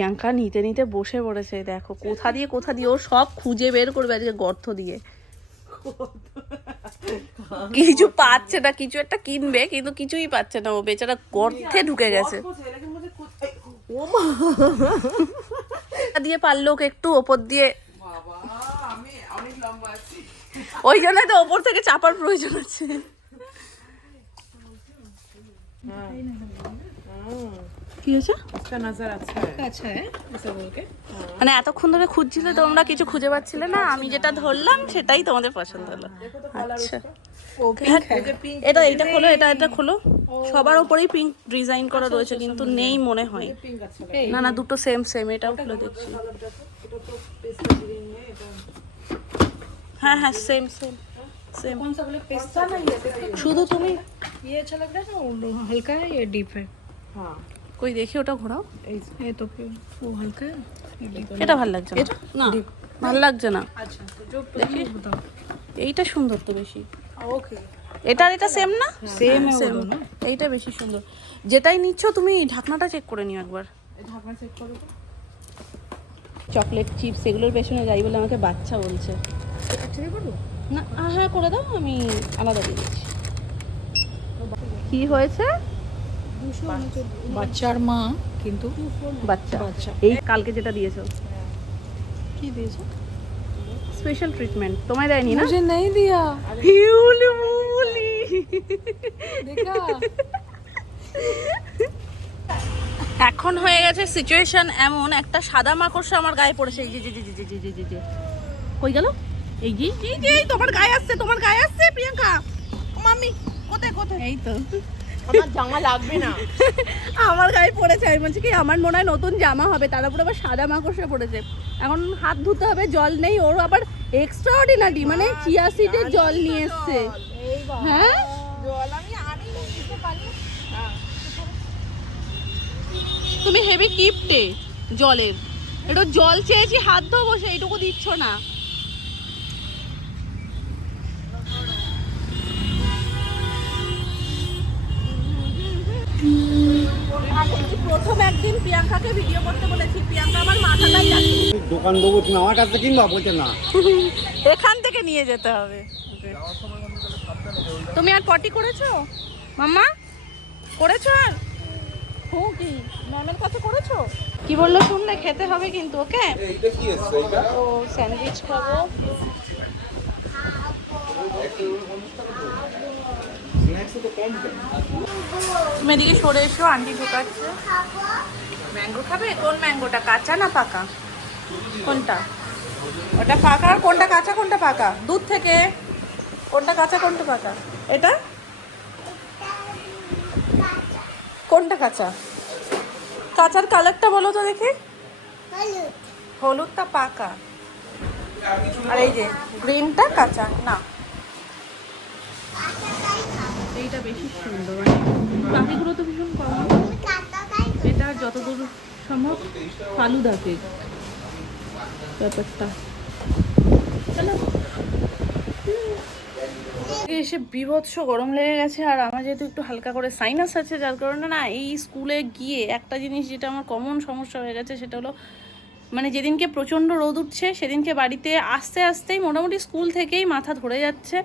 প্রিয়াঙ্কা নিতে নিতে বসে পড়েছে, দেখো কোথা দিয়ে ও সব খুঁজে বের করবে আজকে গর্ত দিয়ে। কিছু পাচ্ছে না, কিছু একটা কিনবে কিন্তু কিছুই পাচ্ছে না, ও বেচারা গর্তে ঢুকে গেছে। দিয়ে পারলো ওকে একটু ওপর দিয়ে, ওই জন্য তো ওপর থেকে চাপার প্রয়োজন আছে। কি হয়েছে? মানে এতক্ষণ ধরে খুঁজছিলে তোমরা, কিছু খুঁজে পাচ্ছিলে না, আমি যেটা ধরলাম সেটাই তোমাদের পছন্দ হলো। আচ্ছা এটা এইটা খোলো, এটা খোলো। সবার উপরেই পিঙ্ক ডিজাইন করা রয়েছে কিন্তু নেই মনে হয়। না না, দুটো সেম সেম, এটাও খুলে দেখছি। হ্যাঁ হ্যাঁ সেম সেম सेम। कौन सा बोले पिस्ता ना ये शुद्ध तुम्हें ये अच्छा लग रहा है ना, हल्का है ये डीप है। हाँ कोई देखिए ওটা ঘোরাও, এই তো वो हल्का है এটা ভালো লাগছে না, ভালো লাগছে না। আচ্ছা তো जो দেখি बताओ, এইটা সুন্দর তো বেশি। ওকে এটা সেম না? সেম সেম, এইটা বেশি সুন্দর। যেটাই নিচ্ছ তুমি ঢাকনাটা চেক করে নিও একবার। ঢাকনা চেক করো তো। চকলেট চিপস এগুলোর পেছনে যাই বলে আমাকে বাচ্চা বলছে। এটা করব না? হ্যাঁ করে দাও, আমি আলাদা দিয়ে দিচ্ছি। কি হয়েছে? বাচ্চার মা কিন্তু বাচ্চা এই কালকে যেটা দিয়েছো। কি দিয়েছো? স্পেশাল ট্রিটমেন্ট তোমায় দেয়নি না? मुझे नहीं दिया। হিউলি মুলি देखा। এখন হয়ে গেছে সিচুয়েশন এমন, একটা সাদা মাকড়সা আমার গায়ে পড়েছে। এই যে যে যে যে যে যে যে কই গেল? এই যে এই যে তোমার গায়ে আসছে, তোমার গায়ে আসছে প্রিয়াঙ্কা। মাম্মি কোথায় কোথায়? এই তো আমার জামা লাগবে না। আমার গায়ে পড়েছে। আমি বলছি কি আমার মনে হয় নতুন জামা হবে, তার উপর আবার সাদা মাকড়সা পড়েছে। এখন হাত ধুতে হবে, জল নেই। ওর আবার এক্সট্রা অর্ডিনারি, মানে চিয়া সিডের জল নিয়ে এসছে। হ্যাঁ জল আমি আনি না, দিতে পারি। তুমি হেভি কিপটে জলের। একটু জল চেয়েছি হাত ধোবো, সেইটুকু দিচ্ছ না। প্রথম একদিন প্রিয়াঙ্কাকে ভিডিও করতে বলেছি, প্রিয়াঙ্কা আমার মাথাটাই যাচ্ছে। দোকান দেবো তুমি আমার কাছে কিনবা, বলছে না এখান থেকে নিয়ে যেতে হবে। তুমি আর পটি করেছো মাম্মা? করেছো আর কি নর্মাল কথা করেছো? কি বললো শুনলে? খেতে হবে কিন্তু ওকে। ও স্যান্ডউইচ খাবো। তুমি এদিকে সরে এসো, আন্টি ঢোকাচ্ছে। ম্যাঙ্গো খাবে? কোন ম্যাঙ্গোটা, কাঁচা না পাকা? কোনটা? ওটা পাকা আর কোনটা কাঁচা কোনটা পাকা? দুধ থেকে কোনটা কাঁচা কোনটা পাকা? এটা কোনটা কাঁচা? কাঁচার কালারটা বলো তো দেখি। হলুদটা পাকা আর এই যে গ্রিনটা কাঁচা। না এইটা বেশি সুন্দর, মানে বাকিগুলো তো ভীষণ কম। এটা যতদূর সম্ভব ফালুদা কেক ব্যাপারটা। এসে বিভৎস গরম লেগে গেছে, আর আমার যেহেতু একটু হালকা করে সাইনাস আছে, যার কারণে না এই স্কুলে গিয়ে একটা জিনিস যেটা আমার কমন সমস্যা হয়ে গেছে সেটা হলো, মানে যেদিনকে প্রচণ্ড রোদ উঠছে সেদিনকে বাড়িতে আসতে আসতেই মোটামুটি স্কুল থেকেই মাথা ধরে যাচ্ছে।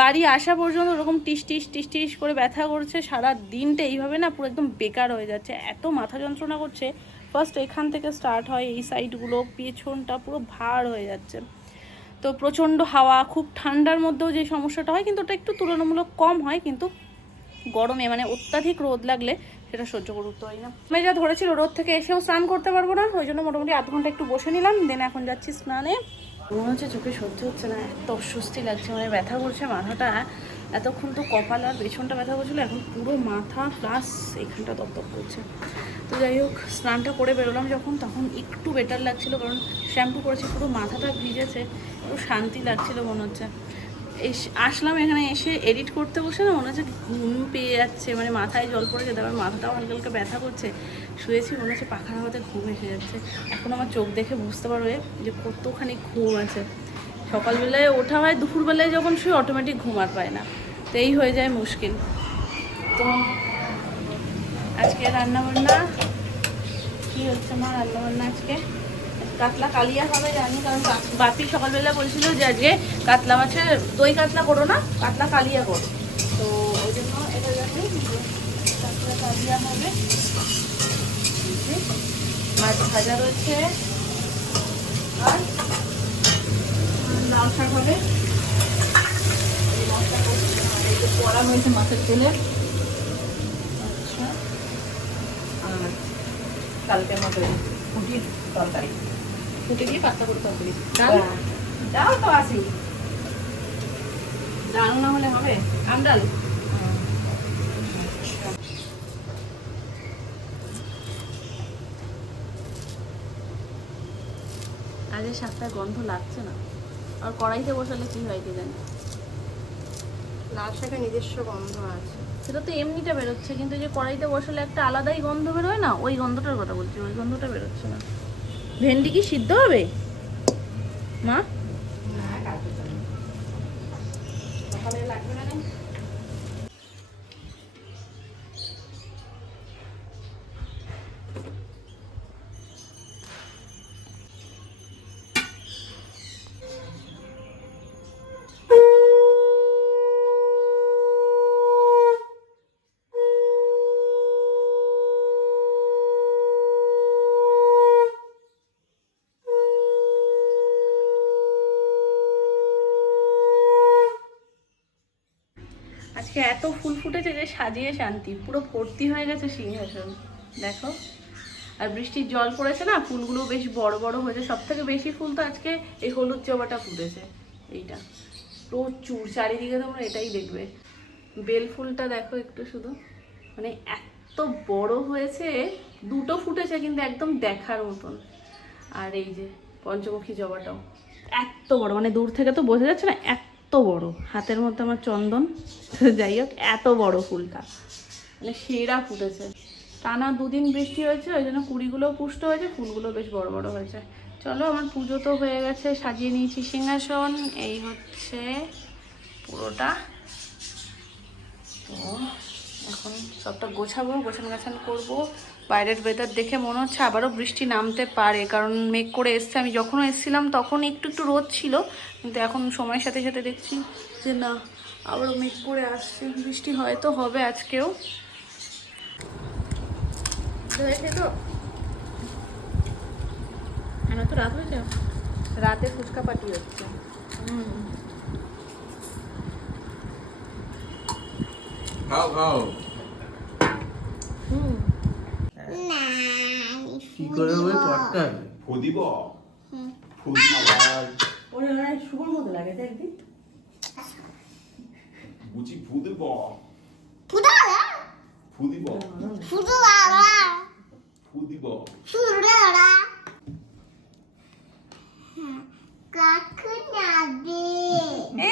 বাড়ি আসা পর্যন্ত ওরকম টিস টিস টিস টিস করে ব্যথা করছে। সারা দিনটা এইভাবে না পুরো একদম বেকার হয়ে যাচ্ছে, এত মাথা যন্ত্রণা করছে। ফার্স্ট এখান থেকে স্টার্ট হয়, এই সাইডগুলো পেছনটা পুরো ভার হয়ে যাচ্ছে। তো প্রচণ্ড হাওয়া, খুব ঠান্ডার মধ্যেও যে সমস্যাটা হয় কিন্তু ওটা একটু তুলনামূলক কম হয়, কিন্তু গরমে মানে অত্যাধিক রোদ লাগলে সেটা সহ্য করতে হয় না। আমি যা ধরেছিল রোদ থেকে এসেও স্নান করতে পারবো না, ওই জন্য মোটামুটি আধ ঘন্টা একটু বসে নিলাম, দেন এখন যাচ্ছি স্নানে। মনে হচ্ছে চোখে সহ্য হচ্ছে না, এত অস্বস্তি লাগছে, মানে ব্যথা করছে মাথাটা। এতক্ষণ তো কপাল আর পেছনটা ব্যথা করছিলো, এখন পুরো মাথা প্লাস এখানটা দপদপ করছে। তো যাই হোক স্নানটা করে বেরোলাম যখন, তখন একটু বেটার লাগছিলো, কারণ শ্যাম্পু করেছি, পুরো মাথাটা ভিজেছে, একটু শান্তি লাগছিলো মনে হচ্ছে। আসলাম এখানে এসে এডিট করতে বসে না মনে হচ্ছে ঘুম পেয়ে যাচ্ছে, মানে মাথায় জল পড়ে যেতে, আমার মাথাটাও হালকা হালকা ব্যথা করছে। শুয়েছি মনে হচ্ছে পাখার হাওয়াতে ঘুম এসে যাচ্ছে। এখন আমার চোখ দেখে বুঝতে পারবে যে কতখানি ঘুম আছে। সকালবেলায় ওঠা হয়, দুপুরবেলায় যখন শুয়ে অটোমেটিক ঘুম আর পায় না, তো এই হয়ে যায় মুশকিল। তো আজকে রান্নাবান্না কি হচ্ছে মা রান্না বান্না আজকে? কাতলা কালিয়া হবে জানি, কারণ বাপি সকালবেলা বলছিল যে আজকে কাতলা মাছের দই কাতলা করো না, কাতলা কালিয়া করো। তো ওই জন্য এটা যাবে কাতলা কালিয়া হবে। মাছ ভাজা রয়েছে আর লাল শাক হবে। কড়া হয়েছে মাছের তেলে। আচ্ছা, আর কালকের মতো ফুটির তরকারি, ফুটে দিয়ে পাতলা করে তরকারি। ডাল ডাল তো আছে। ডাল না হলে হবে? আমডাল? আগে শাকটার গন্ধ লাগছে না, আর কড়াইতে বসালে কি হয় কি জানি। লাল শাকের নিজস্ব গন্ধ আছে। সেটা তো এমনিটা বেরোচ্ছে, কিন্তু যে কড়াইতে বসালে একটা আলাদাই গন্ধ বেরোয় না, ওই গন্ধটার কথা বলছি, ওই গন্ধটা বেরোচ্ছে না। ভেন্ডি কি সিদ্ধ হবে মা? সকালে লাগবে না। আজকে এত ফুল ফুটেছে যে সাজিয়ে শান্তি, পুরো ভর্তি হয়ে গেছে সিংহাসন, দেখো। আর বৃষ্টির জল পড়েছে না, ফুলগুলো বেশ বড় বড় হয়েছে। সব থেকে বেশি ফুল তো আজকে এই হলুদ জবাটা ফুটেছে, এইটা প্রচুর, চারিদিকে তোমরা এটাই দেখবে। বেল ফুলটা দেখো একটু শুধু, মানে এত বড় হয়েছে, দুটো ফুটেছে কিন্তু একদম দেখার মতন। আর এই যে পঞ্চমুখী জবাটাও এত বড়, মানে দূর থেকে তো বোঝা যাচ্ছে না, এত বড়, হাতের মধ্যে আমার চন্দন। যাই হোক, এত বড় ফুলটা, মানে সেরা ফুটেছে। টানা দুদিন বৃষ্টি হয়েছে, ওই জন্য কুড়িগুলোও পুষ্ট হয়েছে, ফুলগুলো বেশ বড় বড় হয়েছে। চলো, আমার পুজো তো হয়ে গেছে, সাজিয়ে নিয়েছি সিংহাসন, এই হচ্ছে পুরোটা। তো এখন সবটা গোছাবো, গোছান করবো। বাইরের ওয়েদার দেখে মনে হচ্ছে আবারও বৃষ্টি নামতে পারে, কারণ মেঘ করে এসছে। আমি যখন এসেছিলাম তখন একটু একটু রোদ ছিল, কিন্তু এখন সময়ের সাথে সাথে দেখছি যে না, আবারও মেঘ করে আসছে, বৃষ্টি হয়তো হবে আজকেও। হয়েছে তো, আমার তো রাত হয়েছে, রাতে ফুচকা পার্টি হচ্ছে। খাও খাও। কি করে হবে তরকার? ফুদিব ওরে শুভর মতো লাগে একদিন। বুঝি ফুদিব ফুদিব ফুদিব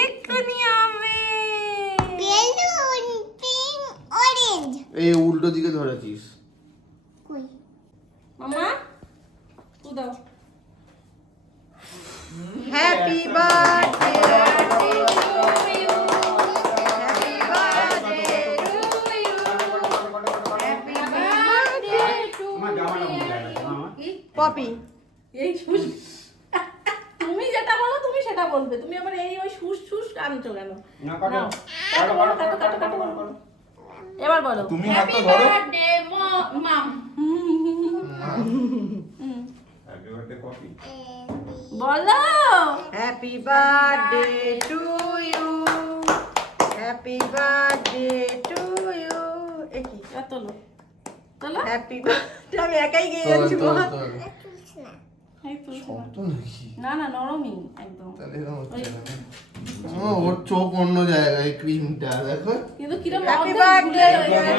এক্ষুনি হবে। এই উল্টো দিকে ধরেছিস। মামা তু দাও। Happy birthday Poppy. এই শুস, তুমি যেটা বলো তুমি সেটা বলবে, তুমি আবার এই ওই শুস শুস আনছো কেন? না কাটো নাও, কাটো বলো, কাটো কাটো কাটো বলো। এবার বলো তুমি হ্যাপি হাতটা ধরো। বার্থডে মাম। হ্যাপি বার্থডে কফি বলো happy birthday to you, happy birthday to you. একই এবার তোলো তোলো। Happy birthday. আমি একাই গিয়ে যাচ্ছি। এই তুলছি না। শক্ত নাকি? না না, নরমই একদম। তাহলে এরকম হচ্ছে না। ওর চোখ অন্য জায়গায়, ক্রিমটা দেখো। কিন্তু কিরম হ্যাপি অর্ধেক বার্থডে ঘুরে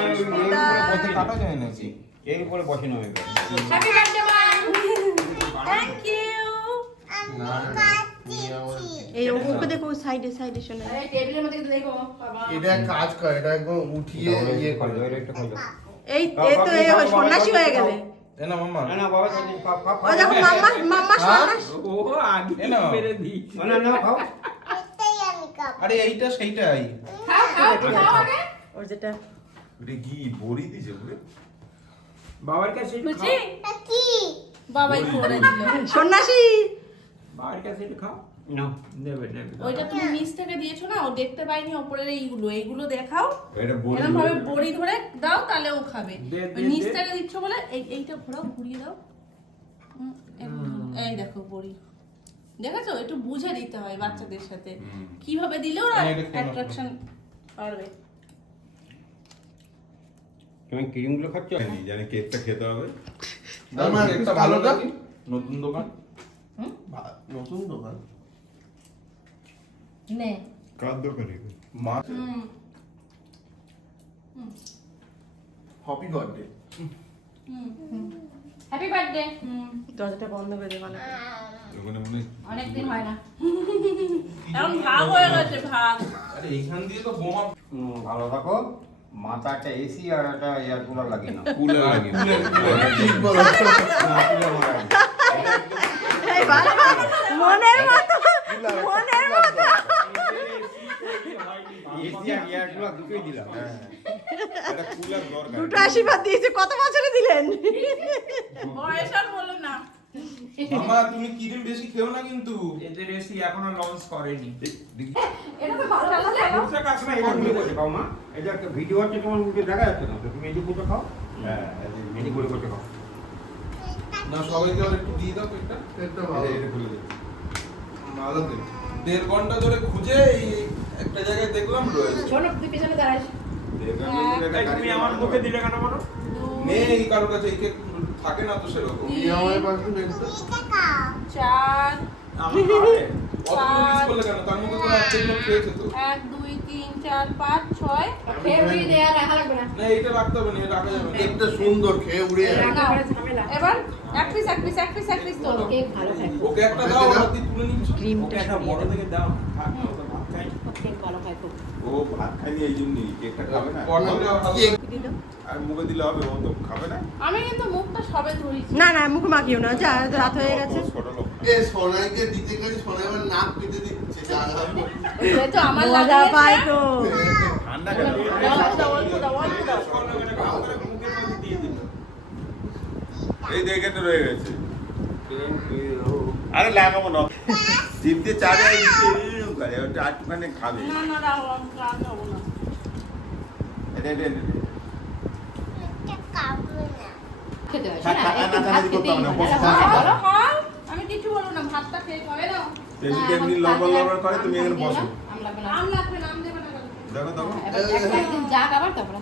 রয়েছে। কাটা যায় নাকি এর উপরে বসানো হয়ে গেছে happy birthday ma'am, thank you. না তুমি আমার এই ওকে দেখো, সাইডে সাইডে শোনা। আরে টেবিলের মধ্যে কিন্তু দেখো বাবা। এটা কাজ করে, এটা একদম উঠিয়ে ইয়ে করে। এই এই তো এই সন্ন্যাসী হয়ে গেলে। এ না মাম্মা। না না বাবা তুমি খাও খাও ও দেখো মাম্মা, মাম্মা সন্ন্যাসী। এ না না না খাও আরে এইটা সেইটাই। খাও খাও খাও আগে। ওর যেটা এটা কি বড়ি দিছে বলে? বাবার কাছে একটু বুঝছি খাও। বাবাই করে দিল সন্ন্যাসী বাবার কাছে একটু খাও না নেবে নেবে ওইটা তুমি নিচ থেকে দিয়েছো না ও দেখতে পাইনি ওপরের এইগুলো দেখাও এটা বড়ি এরকম ভাবে বড়ি ধরে দাও তাহলে ও খাবে দে, দে, ওই নিচ দে। থেকে দিচ্ছ বলে এইটা ঘোরাও ঘুরিয়ে দাও এই দেখো বড়ি দেখেছো একটু বুঝে দিতে হয় বাচ্চাদের সাথে কিভাবে দিলে ওরা অ্যাট্রাকশন পারবে তুমি ক্রিমগুলো খাচ্ছ জানি কেকটা খেতে হবে আমার কেকটা ভালো নাকি নতুন দোকান নতুন দোকান নে কার দোকানে মা হ্যাপি বার্থডে হ্যাপি বার্থডে দরজাটা বন্ধ করে দে মানে ওখানে মনে হয়- অনেকদিন হয় না এখন ভাগ হয়ে গেছে ভাগ আরে এইখান দিয়ে তো বোমা ভালো থাকো মাথা একটা এসি আর একটা এয়ার কুলার লাগিয়ে নাও কুলার লাগে ঠিক বলেছো এই ভালো ভালো। মনের মতো মনের মতো এসি আর এয়ার কুলার দুটোই দিলাম এটা কুলার দরকার দুটো আশীর্বাদ দিয়েছে কত বছরে দিলেন বয়স আর বলো না মামা তুমি ক্রিম বেশি খেও না কিন্তু এদের এসি এখনো লঞ্চ করেনি এটা তো ভালো ভালো বুঝতে পারছো না এটা তুমি বসে খাও মা এটা একটা ভিডিও আছে তোমার মুখে দেখা যাচ্ছে না তো তুমি এই যে বসে খাও হ্যাঁ এই যে বসে খাও না সবাইকে আর একটু দিয়ে দাও কেকটা একটা ভালো এটা খুলে দে ভালো দে 1.5 ঘন্টা ধরে খুঁজে এই একটা জায়গায় দেখলাম রয়েছে শোনো তুই পেছনে দাঁড়াস 1.5 ঘন্টা ধরে একটা তুমি গাড়ি আমার বন্ধ মুখে করে। দিলে কেন বলো নেই কারোর কাছে এই কেক থাকে না তো সেরকম তুমি আমার পাশে দেখছো 4 আমি খাবে অতগুলো মিস করলে কেন তার মধ্যে তো একটা লোক খেয়েছে তো 1 2 3 4 5 6 খেয়ে উড়িয়ে দেয়া রাখা লাগবে না না এটা রাখতে হবে না এটা রাখা যাবে না কেকটা সুন্দর খেয়ে উড়ে যাবে রাখা করে ঝামেলা এবার এক পিস তোলো কেক ভালো খায় ওকে একটা দাও আর তুই তুলে নিচ্ছ ওকে একটা বড় থেকে দাও ভাত খাও তো ভাত খাই কেক ভালো খায় খুব ও ভাত খাইনি এই জন্যই কেকটা খাবে না কেক আর মুখে দিলে হবে ও তো খাবে না আমি কিন্তু মুখটা সবে ধরেছি না না মুখ মাখিও না যা রাত হয়ে গেছে ছোট লোক এ সোনাইকে দিতে গেলে সোনাই আবার নাক কেটে দিচ্ছে জায়গা তো আমার মজা লাগিয়েছে পায় তো ঠান্ডা কেন অল্প দাও এই দেখে তো রয়ে গেছে আরে লাগাবো না জিভ দিয়ে চারে করে ওটা আটখানে খাবে না না দাও আমি আর খাবো না এটা খেতে হয় থাক, না থাক, একটু না, ভাত না, করতে খেতেই হবে না, হয়। বসে তাহলে থাকো। ভাত বলো। খাও আমি কিছু বলবো না ভাতটা খেয়ে খাবে না তেমনি তেমনি লবণ লবণ করে তুমি এখানে বসো আম লাগবে না আম লাগবে না আম দেবে না দেখো দেখো এবার একদিন যাক আবার তারপর